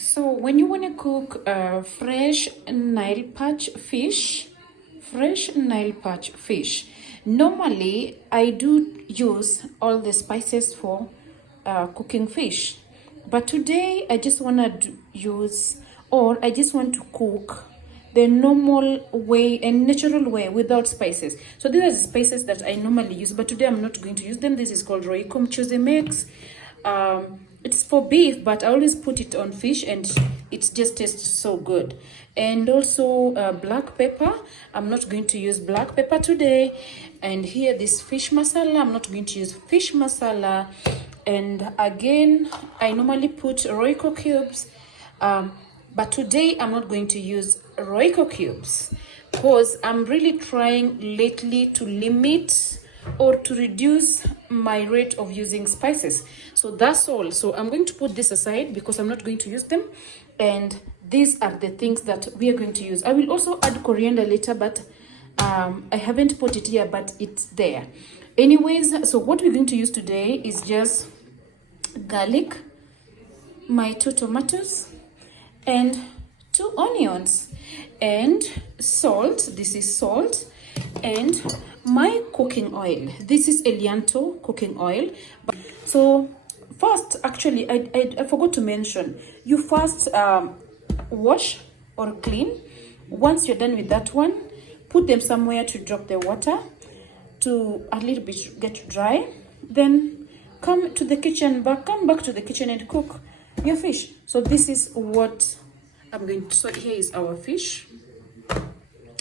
So when you want to cook fresh Nile perch fish, normally I do use all the spices for cooking fish. But today I just want to use, or I just want to cook the normal way and natural way without spices. So these are the spices that I normally use, but today I'm not going to use them. This is called Royco Choose Mix. It's for beef, but I always put it on fish and it just tastes so good. And also black pepper. I'm not going to use black pepper today. And here this fish masala, I'm not going to use fish masala. And again, I normally put Royco cubes, but today I'm not going to use Royco cubes because I'm really trying lately to limit or to reduce my rate of using spices. So that's all. So I'm going to put this aside because I'm not going to use them. And these are the things that we are going to use. I will also add coriander later, but I haven't put it here, but it's there. Anyways, so what we're going to use today is just garlic, my 2 tomatoes, and 2 onions, and salt. This is salt, and my cooking oil. This is Elianto cooking oil. So first, actually, I forgot to mention, you first wash or clean. Once you're done with that one, put them somewhere to drop the water to a little bit get dry. Then come back to the kitchen and cook your fish. So this is what I'm going to, so here is our fish.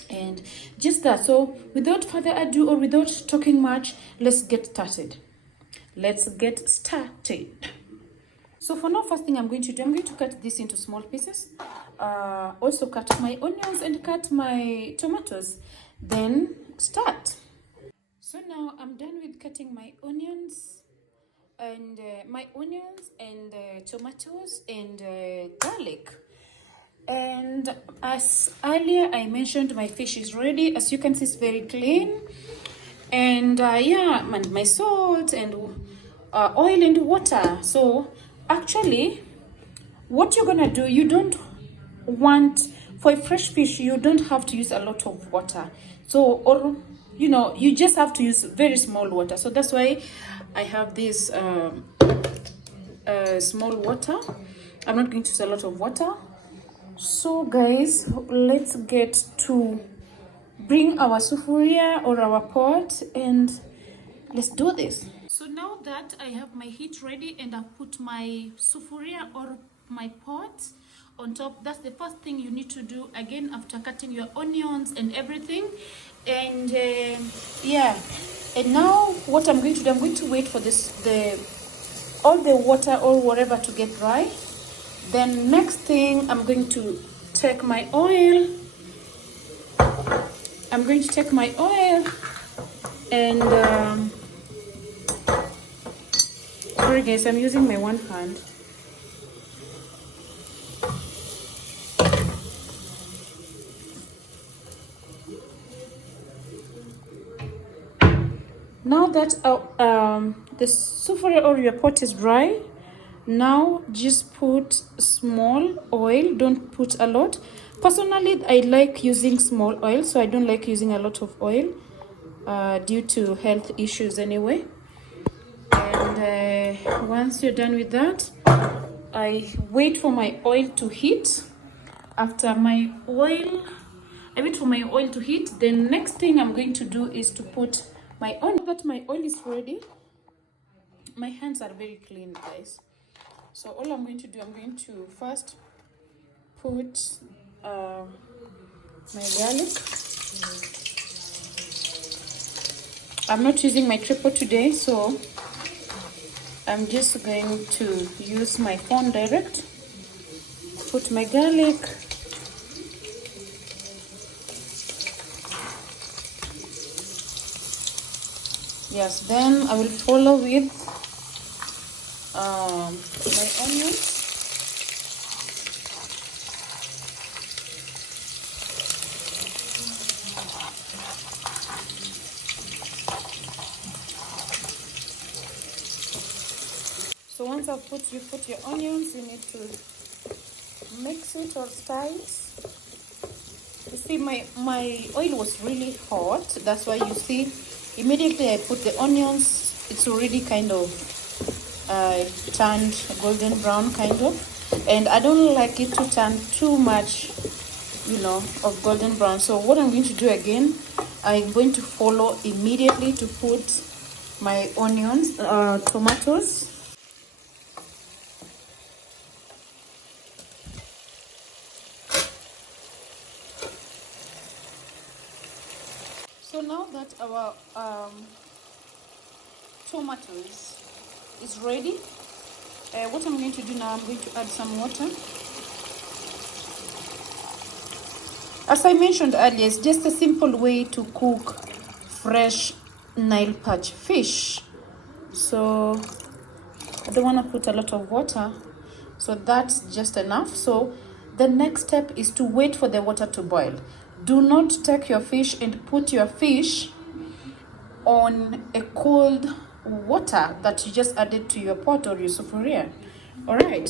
And just that. So without further ado or without talking much, let's get started. So for now, first thing I'm going to do, I'm going to cut this into small pieces. Also cut my onions and cut my tomatoes. Then start. So now I'm done with cutting my onions and tomatoes and garlic. And as earlier I mentioned, my fish is ready. As you can see, it's very clean. And yeah, and my salt and oil and water. So actually, what you're gonna do, you don't want, for a fresh fish, you don't have to use a lot of water. So, or you just have to use very small water. So that's why I have this small water. I'm not going to use a lot of water. So guys, let's get to bring our sufuria or our pot and let's do this. So now that I have my heat ready and I've put my sufuria or my pot on top, that's the first thing you need to do again after cutting your onions and everything. And yeah, and now what I'm going to do, I'm going to wait for all the water or whatever to get dry. Then next thing, I'm going to take my oil. And sorry guys, I'm using my one hand. Now that the sufuria or your pot is dry, now just put small oil. Don't put a lot. Personally, I like using small oil, so I don't like using a lot of oil due to health issues anyway. And once you're done with that, I wait for my oil to heat. After I wait for my oil to heat. Then next thing I'm going to do is to put my oil. Now that my oil is ready, my hands are very clean, guys. So all I'm going to do, I'm going to first put my garlic. I'm not using my tripod today, so I'm just going to use my phone direct. Put my garlic. Yes, then I will follow with my onions. So once you put your onions, you need to sweet or spice. You see, my oil was really hot. That's why you see, immediately I put the onions. It's already kind of turned golden brown, kind of. And I don't like it to turn too much, of golden brown. So what I'm going to do again, I'm going to follow immediately to put my onions, tomatoes. So now that our tomatoes is ready, what I'm going to do now, I'm going to add some water. As I mentioned earlier, it's just a simple way to cook fresh Nile perch fish. So I don't want to put a lot of water, so that's just enough. So the next step is to wait for the water to boil. Do not take your fish and put your fish on a cold water that you just added to your pot or your sufuria. All right,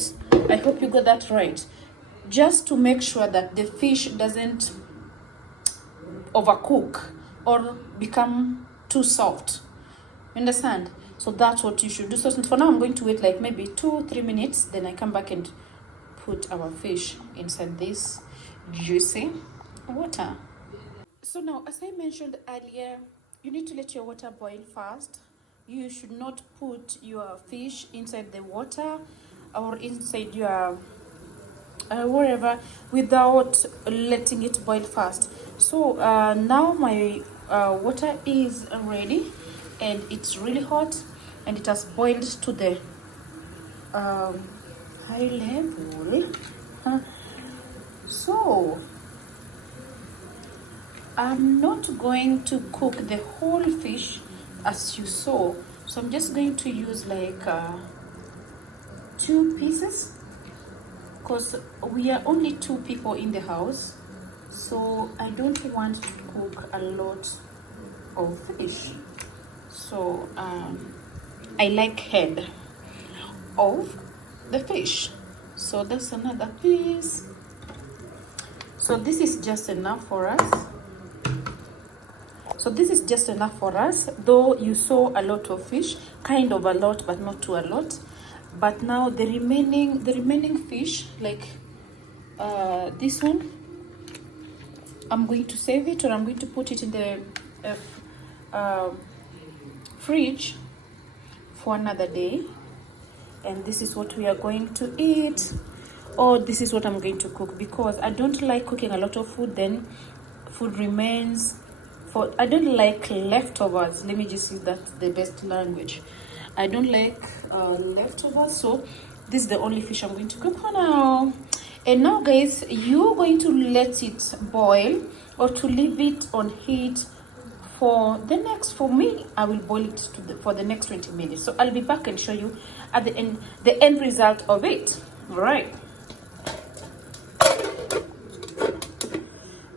I hope you got that right. Just to make sure that the fish doesn't overcook or become too soft. Understand? So that's what you should do. So for now, I'm going to wait like maybe 2-3 minutes. Then I come back and put our fish inside this juicy water. So now, as I mentioned earlier, you need to let your water boil first. You should not put your fish inside the water or inside your wherever without letting it boil fast. So now my water is ready and it's really hot and it has boiled to the high level. So I'm not going to cook the whole fish as you saw, so I'm just going to use like 2 pieces, because we are only 2 people in the house, so I don't want to cook a lot of fish. So I like head of the fish, so that's another piece. So this is just enough for us. So this is just enough for us, though you saw a lot of fish, kind of a lot, but not too a lot. But now the remaining fish, like this one, I'm going to save it, or I'm going to put it in the fridge for another day. And this is what we are going to eat, or this is what I'm going to cook, because I don't like cooking a lot of food, then food remains. I don't like leftovers. Let me just use that, the best language. I don't like leftovers, so this is the only fish I'm going to cook for now. And now guys, you're going to let it boil or to leave it on heat for me, I will boil it for the next 20 minutes. So I'll be back and show you at the end result of it. All right.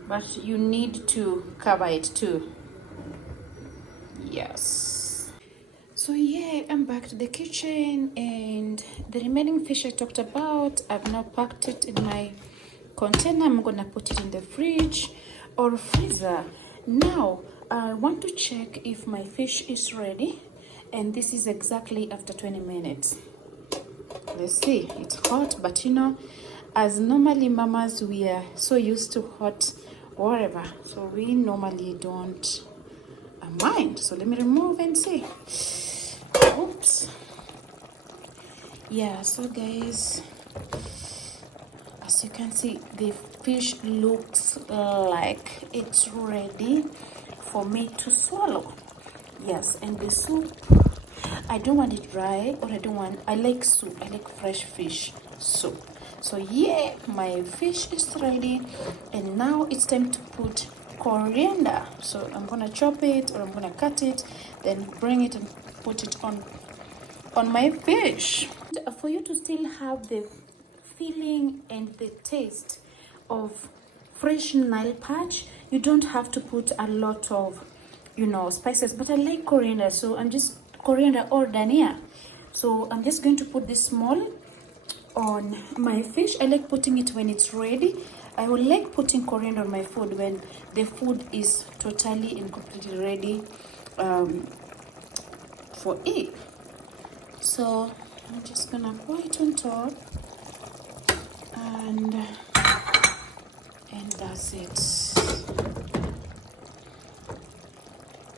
But you need to cover it too. Yes. So yeah, I'm back to the kitchen, and the remaining fish I talked about, I've now packed it in my container. I'm gonna put it in the fridge or freezer. Now I want to check if my fish is ready, and this is exactly after 20 minutes. Let's see. It's hot, but as normally mamas, we are so used to hot whatever, so we normally don't mind. So let me remove and see. Oops. Yeah, so guys, as you can see, the fish looks like it's ready for me to swallow. Yes, and the soup, I don't want it dry, or I like soup. I like fresh fish soup. So yeah, my fish is ready, and now it's time to put coriander. So I'm gonna chop it, or I'm gonna cut it, then bring it and put it on my fish. For you to still have the feeling and the taste of fresh Nile perch, you don't have to put a lot of spices, but I like coriander, so I'm just coriander or dhania. So I'm just going to put this small on my fish. I like putting it when it's ready. I would like putting coriander on my food when the food is totally and completely ready for it. So I'm just gonna pour it on top, and that's it.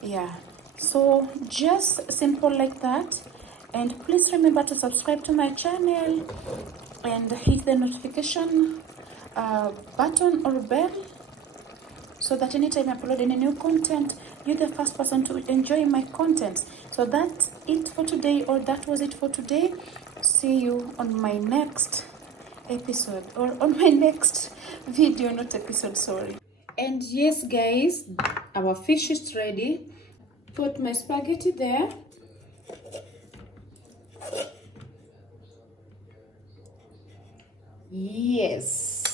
Yeah, so just simple like that. And please remember to subscribe to my channel and hit the notification button or bell, so that anytime I upload any new content, you're the first person to enjoy my content. So that's it for today, or that was it for today. See you on my next episode, or on my next video, not episode, sorry. And yes guys, our fish is ready. Put my spaghetti there. Yes.